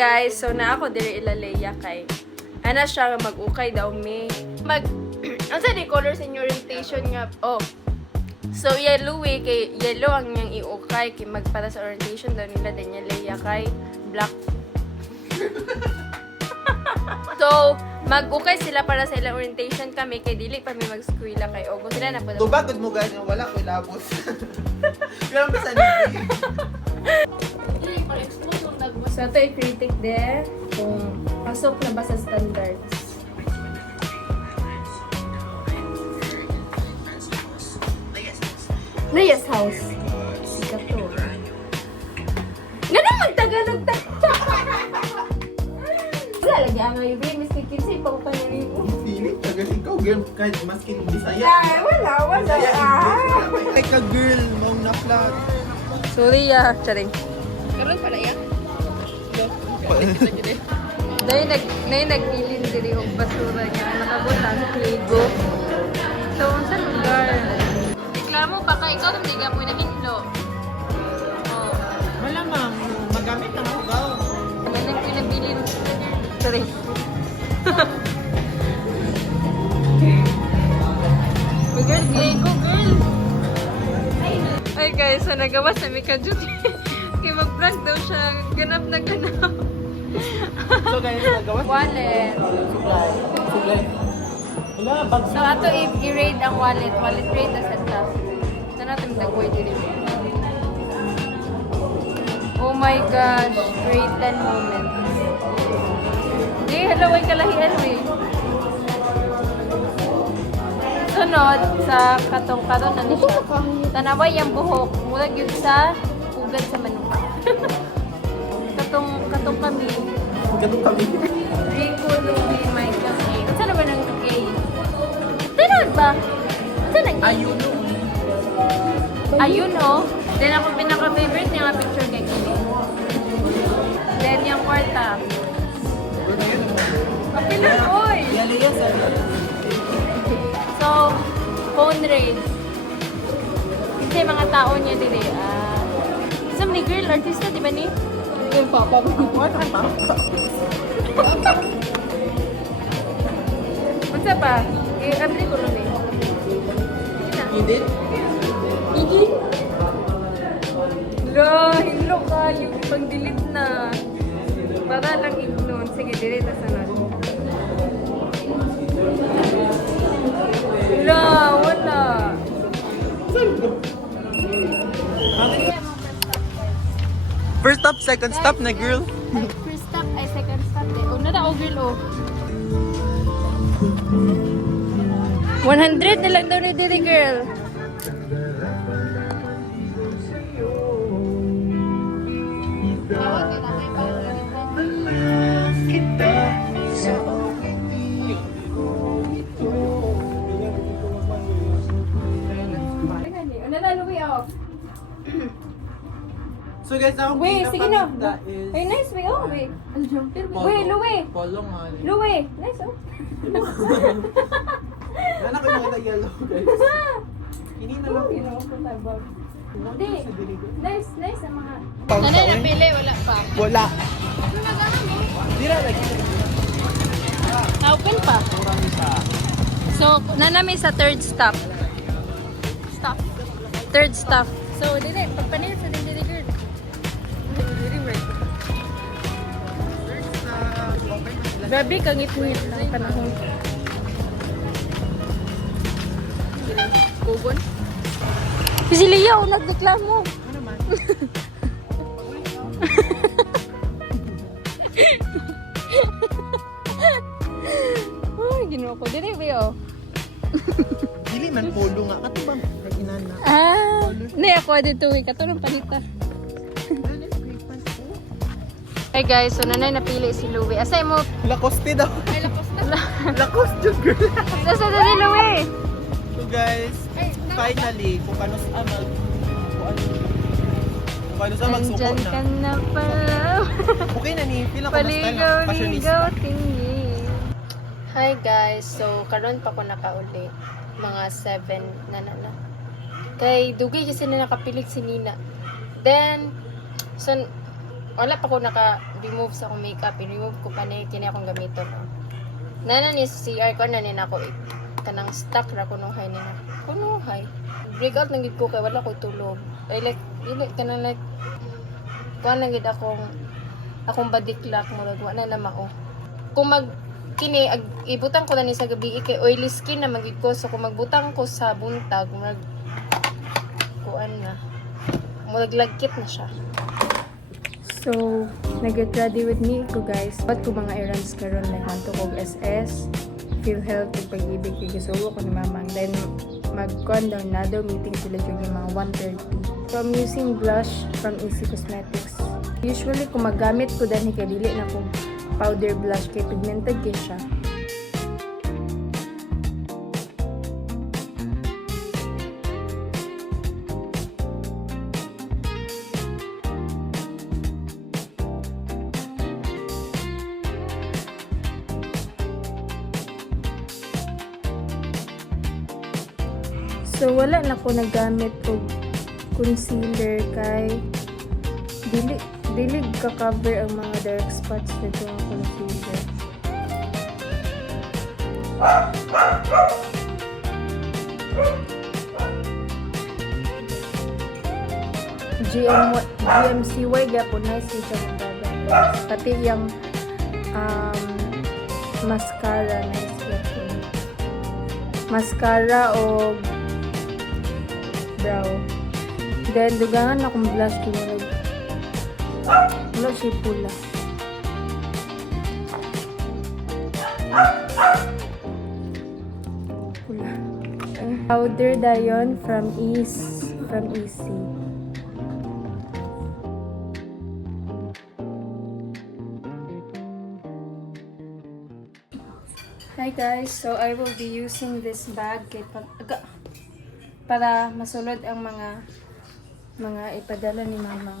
guys, so na ako diri ilaleya kay ana siya mag-ukay daw me. Ang sa di color sa inyo orientation nga. Oh. So yellow kay yellow ang niyang iukay kay magpara sa orientation daw nila din niya leya kay black. So mag-ukay sila para sa ilang orientation kami kay dili pa mi mag-eskwela kay Ogo sila na po. Tubagod mo guys, wala ko labos. Pero sa nito. So, ito i-critic din kung pasok na ba sa standards. Leia's house. Sikat to. Ganun mag-Tagalog wala lagi ang ngayon. Miss Kikinsay, pautan niya rin mo. Pilit, tagal ikaw, girl, kahit maskin Bisaya. Ay, wala. Like a girl, mong na-flat. Sorry, charing. Karon pala ya. Dahil nagbilin diri og basura niya nakabutang sa Lego. So, unsa lugar? Reklamo pa ka ikaw kung di ka po naginglo. Oh, Malamang, magamit ang hugaw. ganun pinabilin. Sorry. Girl, Lego, girl. Ay guys, so nagawa sa Mika Juki. Kaya mag-prank daw siya. Ganap na ganap. So guys, nagawa. Wallet. Suglay. Wala, bag. So, ato i-raid ang wallet. Wallet raid na sa staff. Saan natin nag-boy dito? Oh my gosh. Great 10 moments. Di, halaway kalahian mo eh. Sunod, sa katong-katon na niya. Tanaway ang buhok. Mulag yun sa ugad sa manok. Katong kami. Ganun kami. Rico, Louie, Michael, A. Saan naman ang A? Tinod ba? Saan ang A? Ayun. Ayun, oh. Then ako pinaka-favorite niya nga picture kay Kimi. Then yung kwarta. Kapila, oy! Yaliya sa So, phone raid. Kasi mga tao niya dire. Isang ni girl, artista, di ba ni? Yung papa mo. Masa pa? Andri ko nun eh. You did? Igi? Lo, hilo ka. Yung pang-delete na. Para lang ignon. Sige, delete na sunod. Lo, wala. First stop, second stop na girl. Ay, first stop, ay second stop eh. Oh, nada, oh girl, oh. 100 na lang daw ni Diri girl. So guys, ako Wait, sige na. is Ay, nice way, oh, wait. Wait, Louie. Polo nga. Louie, nice, oh. Nana ko yung mga yellow guys. Hindi na lang. Hindi. Nice, nice ang mga... Nanay napili, wala pa. Wala. Ano na gano'n mo? Hindi na lagi. Na-open pa. So, nanami sa third stop. Stop. Third stop. So, dili, pagpanil sa dili girl. Grabe, kangit-ngit ng panahon. Kugon. Si Leo, nagdeklamo. Ano naman? Ay, ginawa ko. Dili, Leo. Dili man polo nga. Kato bang inana? Hindi ako dito. Kato ng palita. Hey guys, so nanay napili si Louie. Asay mo, Lacoste daw. Ay, lapos na. Lacoste yung girl. sa dali Louie. So guys, finally, kung paano sa magsuko Nandyan na. ka na pala. Okay na ni, feel ako basta na fashionista. Paligaw, tingin. Hi guys, so karon pa ko nakauli. Mga 7 na. Kay Dugi kasi na nakapilit si Nina. Then, so, wala pa ko naka-remove sa akong makeup. I-remove ko pa ni kini akong gamiton. Nana ni sa CR ko na ako kanang stuck ra kunuhay ni na. Kunuhay. Breakout nang gid ko kay wala ko tulog. Ay like dili kanang like kuan na gid akong body clock mo wala na mao. Kung kini ibutang ko na ni sa gabi kay oily skin na magid ko, so kung magbutang ko sa buntag kuan na maglagkit na siya. So nag-get ready with me ko guys. What ko mga errands karon like hanto kog SS feel health ug pag-ibig kay gisugo ko ni mama, then mag-con down na daw meeting sila jud mga 1:30. So I'm using blush from Easy Cosmetics. Usually kung magamit ko dahil kay dili na ko powder blush kay pigmented kay siya. So wala na ko nagamit og concealer kay dili ka-cover ang mga dark spots nito ang concealer. GMCY gapon na siya mga pati yung mascara na siya. Mascara o brow. Then dugangan akong blush kinurog. Wala siya pula. Pula. Powder dayon from Easy. Hi guys, so I will be using this bag kay para masulod ang mga ipadala ni mama.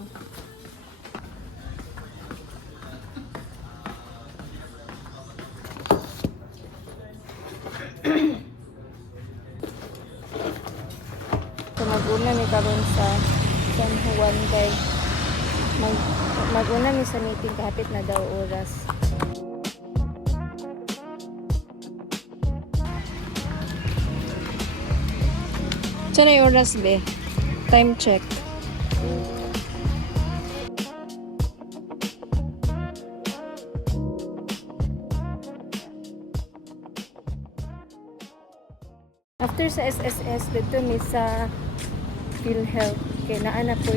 So mag-una ni karon sa San Juan kay mag-una ni sa meeting kahapit na daw oras. Saan na yung oras, be? Time check. After sa SSS, dito mi sa PhilHealth. Kaya naana po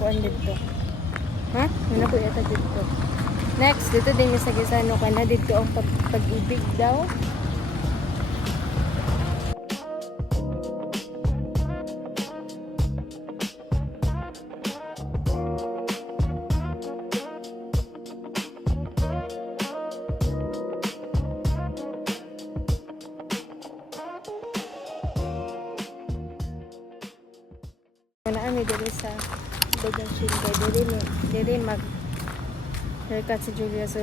kuan dito. Ha? Naana po yata dito. Next, dito din yung sa Gisano ka na. Dito ang pag-ibig daw. Naan mi diri sa Dagang Shinday, diri mag haircut si Julia. So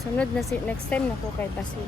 sunod na next time na ko kay Pasin.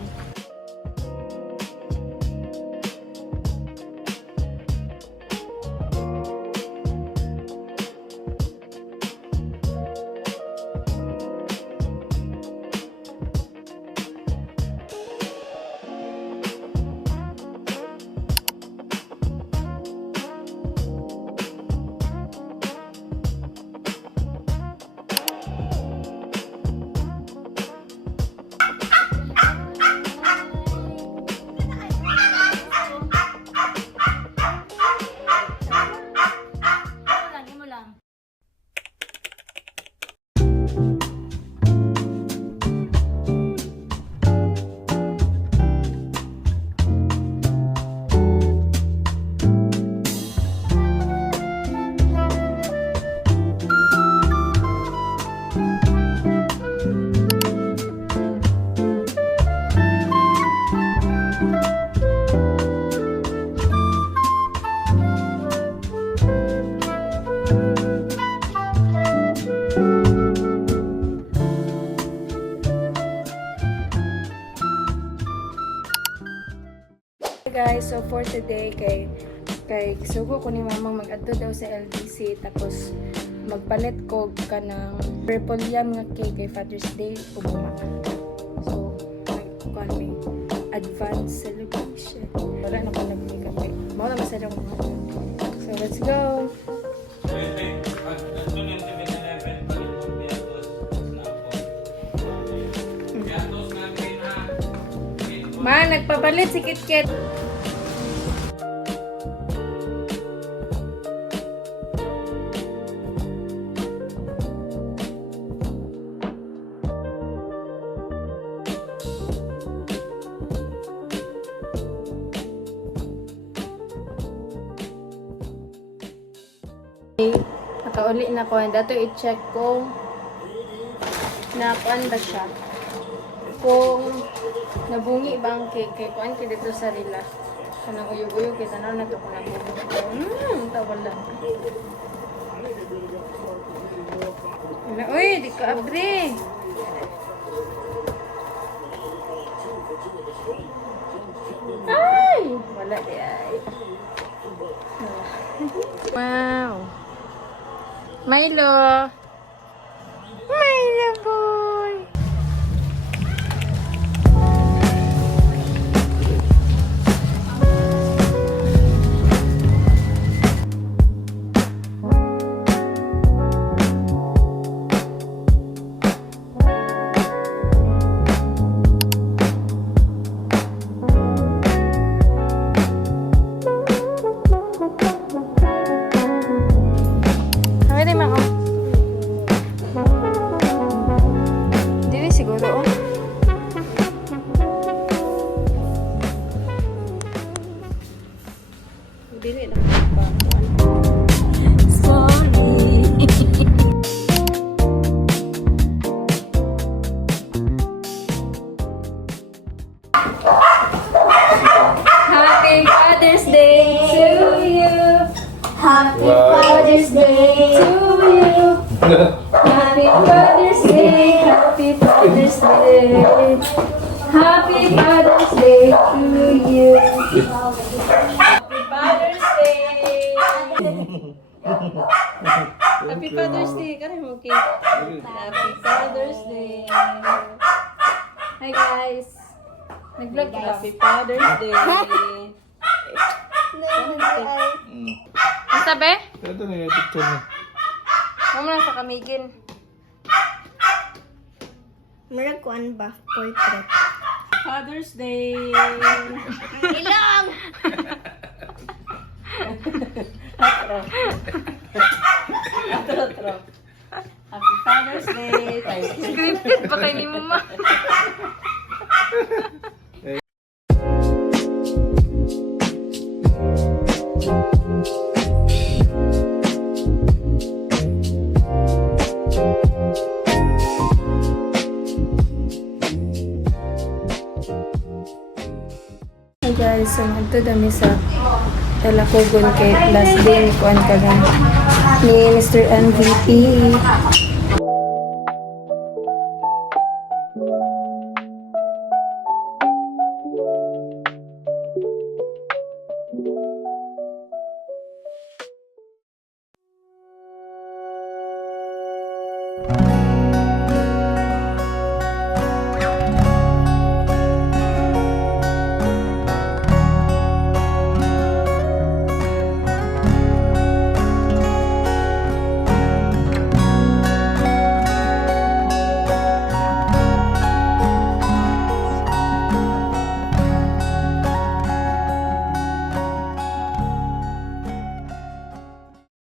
Guys, so for today kay Kay sugo ko ni mamang mag-adto daw sa LBC tapos magpalit ko ka ng purple yam nga cake kay Father's Day ugma. So, may advance celebration. Wala na ko nabili kape. Mao na masarap ko. So, let's go. Ma, nagpapalit si KitKat. Nakauli na ko. Dato i-check kung nakuan ba siya. Kung nabungi ba ang cake. Kaya kuan ka dito sa rila. Kanang uyog-uyog. Kita na to kung nabungi. Tawala. Uy, di ka abre. Ay! Wala di ay. Wow. Milo. Milo boy. Pwede ma oh. Dili siguro oh. Dili na ba? Happy Father's Day to you. Happy Father's Day to you. Happy Father's Day. Happy Father's Day. Happy Father's Day to you. Happy Father's Day. Happy Father's Day. Kaya mo okay. Happy Father's Day. Hi guys. Nag-vlog ka. Happy Father's Day. Ang sabi? Ito na yung picture niya. Huwag mo lang sa kamigin. Murag kuan ba? Portrait. Father's Day! Ilong! Happy Father's Day! Thank you. Scripted ba kayo ni mama? Hey guys, so nagto dami sa Talakogon kay last day ni Kuan Kagan ni Mr. MVP.